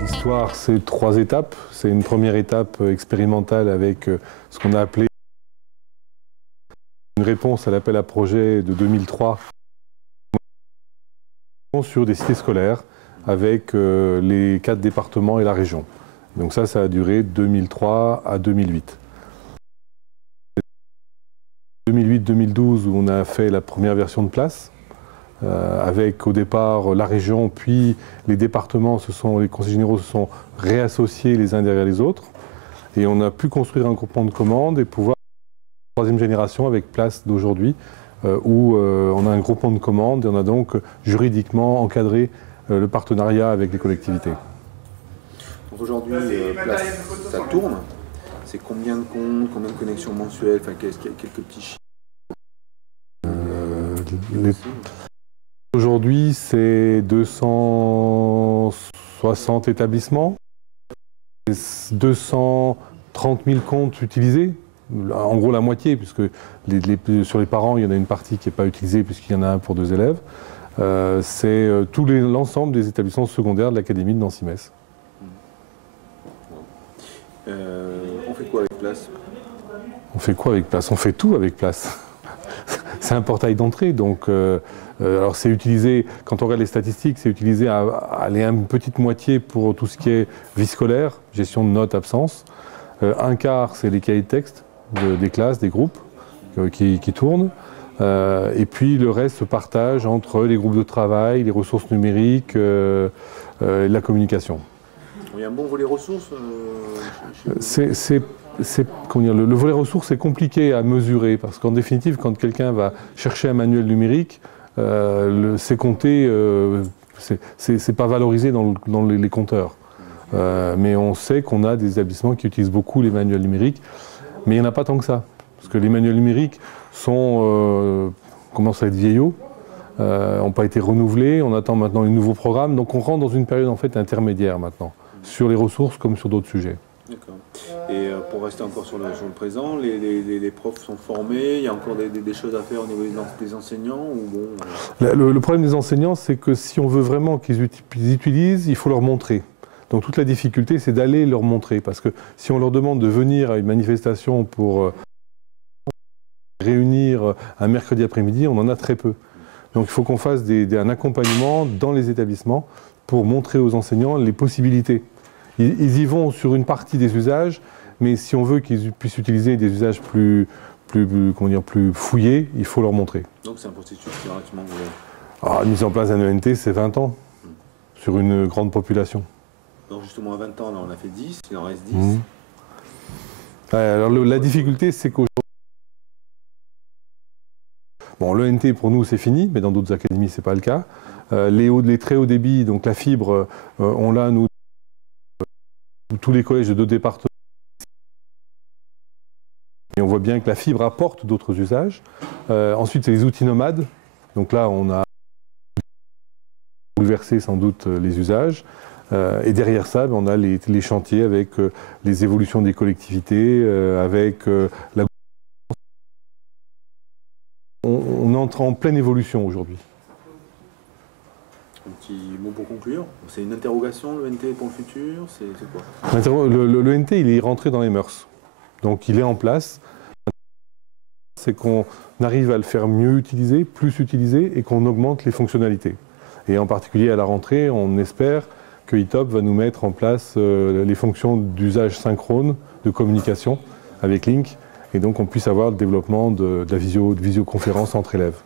L'histoire, c'est 3 étapes. C'est une première étape expérimentale avec ce qu'on a appelé une réponse à l'appel à projet de 2003 sur des cités scolaires avec les 4 départements et la région. Donc ça a duré de 2003 à 2008. 2008-2012 où on a fait la première version de place, avec au départ la région, puis les départements, les conseils généraux se sont réassociés les uns derrière les autres. Et on a pu construire un groupement de commandes et pouvoir la 3e génération avec place d'aujourd'hui, où on a un groupement de commandes et on a donc juridiquement encadré le partenariat avec les collectivités. Aujourd'hui, place, ça tourne. C'est combien de comptes, combien de connexions mensuelles, enfin, quelques petits chiffres. Aujourd'hui, c'est 260 établissements, 230 000 comptes utilisés, en gros la moitié, puisque sur les parents, il y en a une partie qui n'est pas utilisée, puisqu'il y en a un pour 2 élèves. C'est l'ensemble des établissements secondaires de l'Académie de Nancy-Metz. On fait quoi avec place? On fait quoi avec place? On fait tout avec place. C'est un portail d'entrée, donc alors c'est utilisé, quand on regarde les statistiques, c'est utilisé à une petite moitié pour tout ce qui est vie scolaire, gestion de notes, absence. Un quart, c'est les cahiers de texte des classes, des groupes qui tournent. Et puis le reste se partage entre les groupes de travail, les ressources numériques, la communication. Il y a un bon volet ressources le volet ressources, c'est compliqué à mesurer, parce qu'en définitive, quand quelqu'un va chercher un manuel numérique, c'est compté, c'est pas valorisé dans les compteurs. Mais on sait qu'on a des établissements qui utilisent beaucoup les manuels numériques, mais il n'y en a pas tant que ça. Parce que les manuels numériques commencent à être vieillots, n'ont pas été renouvelés, on attend maintenant les nouveaux programmes, donc on rentre dans une période en fait intermédiaire maintenant, sur les ressources comme sur d'autres sujets. D'accord. Et pour rester encore sur le présent, les profs sont formés, il y a encore des choses à faire au niveau des enseignants ou bon, le problème des enseignants, c'est que si on veut vraiment qu'ils utilisent, il faut leur montrer. Donc toute la difficulté, c'est d'aller leur montrer, parce que si on leur demande de venir à une manifestation pour réunir un mercredi après-midi, on en a très peu. Donc il faut qu'on fasse un accompagnement dans les établissements pour montrer aux enseignants les possibilités. Ils y vont sur une partie des usages, mais si on veut qu'ils puissent utiliser des usages plus fouillés, il faut leur montrer. Donc c'est un processus qui est relativement gros. La mise en place d'un ENT, c'est 20 ans, sur une grande population. Donc justement à 20 ans, là on a fait 10, il en reste 10. Alors la difficulté, c'est qu'aujourd'hui, bon, l'ENT pour nous c'est fini, mais dans d'autres académies c'est pas le cas. Les très hauts débits, donc la fibre, on l'a nous tous les collèges de 2 départements. Et on voit bien que la fibre apporte d'autres usages. Ensuite, c'est les outils nomades. Donc là, on a bouleversé sans doute les usages. Et derrière ça, on a les chantiers avec les évolutions des collectivités, avec la... On entre en pleine évolution aujourd'hui. Un petit mot pour conclure. C'est une interrogation, l'ENT pour le futur, c'est quoi? L'ENT, il est rentré dans les mœurs. Donc il est en place. C'est qu'on arrive à le faire mieux utiliser, plus utiliser, et qu'on augmente les fonctionnalités. Et en particulier à la rentrée, on espère que ITOP va nous mettre en place les fonctions d'usage synchrone, de communication avec Link, et donc on puisse avoir le développement de la visioconférence entre élèves.